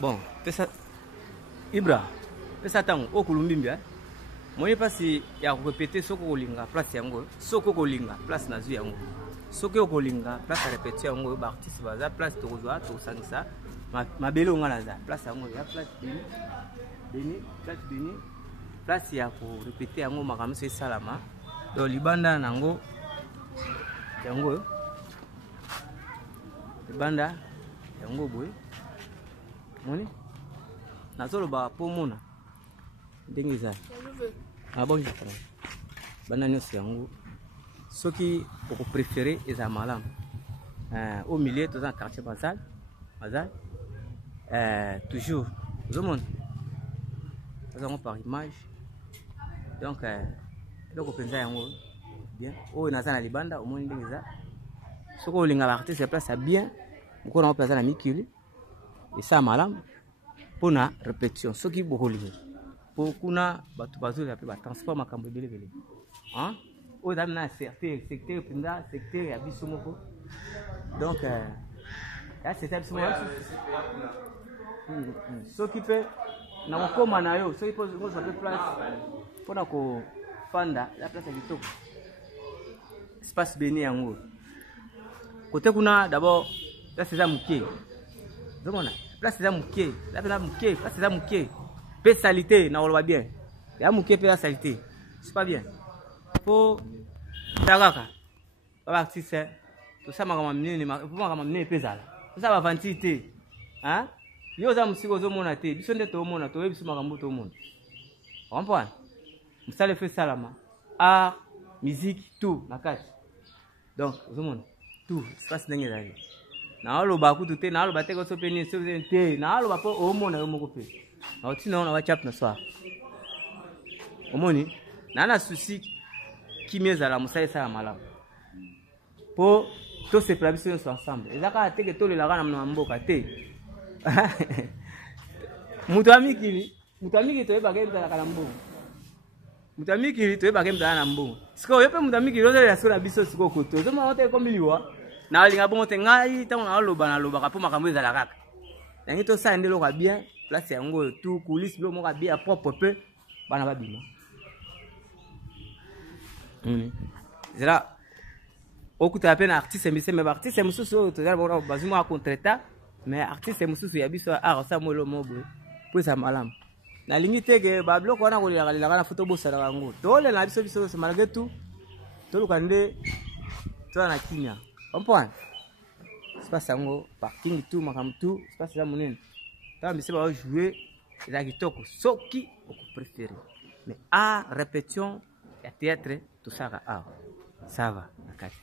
Bon, pesa Ibra, pesa tango okulumbimbia. Moi pasi ya répéter soko kolinga place yango, soko kolinga place na zu yango. Soko kolinga place à répéter yango ba artiste baza place to kozwa to sangisa. Mabele onga naza place yango ya place Beni, place Beni. Place ya ko répéter yango makambo se salama. Do libanda nango yango. Libanda yango boy. Moni? Nazolo ba pomona. Ndenge za. Ah bon, bana nyonso yango soki oko préféré eza malam au milieu dans un quartier basal toujours tout le monde nous par image donc penza yango bien o naza na libanda au moins ndenge za soko olinga artiste ya place bien ko na place na mikili et ça malam pona répétition soki bokolinga pour kuna batu bazoli après ba transport makambo belebele hein o dam na secteur pinda secteur ya biso moko donc ya secteur biso moko so qui peut na kokoma na yo so qui peut ngo sa place pona ko fanda la place ya bitoko espace Beni yango côté kuna d'abord là c'est ça mukie zomona place c'est mukie là c'est mukie place c'est mukie salité na oloba bien ya muke pe la salité c'est pas bien faut tagaka ba artiste to sama kama mnene pour kama mnene pezala ça va vantité hein yo za musiko zo mona te biso nde to mona to yebiso makambo to mona comprendre musale fait salama art musique tout na kati donc zo mona tout espace ndenge là na oloba kutu te na oloba te ko so pe ni so te na oloba po o mona yo moko pe na otina on va chap na soir omoni na souci qui mieza la musala ça malamu po to se plabiso so ensemble ezaka te ke to le la na mboka te mutamiki to eba ke mtala kala mbongo mutamiki to eba ke mtala na mbongo siko yo pe mutamiki lo ya sura biso siko koto zo ma ote komiliwa na linga bongo te ngai tango na loba ka po makambo ezala kaka yangi to sa ndelo ka bien place yango tout coulisse lo moka bien propre peu bana babima zera okuta pena artiste mais artiste mususu to zara bona bazuma contrata mais artiste mususu ya biso a sa molo mobo po sa malam na limite ke ba bloko wana ko la na photo bossa la ngo to le na biso malgré tout to lo kande to na kinya comprendre espace yango parking tout makam tout espace la monene ta mbisi ba jouer la kitoko soki oko préféré mais à répétition ya théâtre tout ça va ça va nakati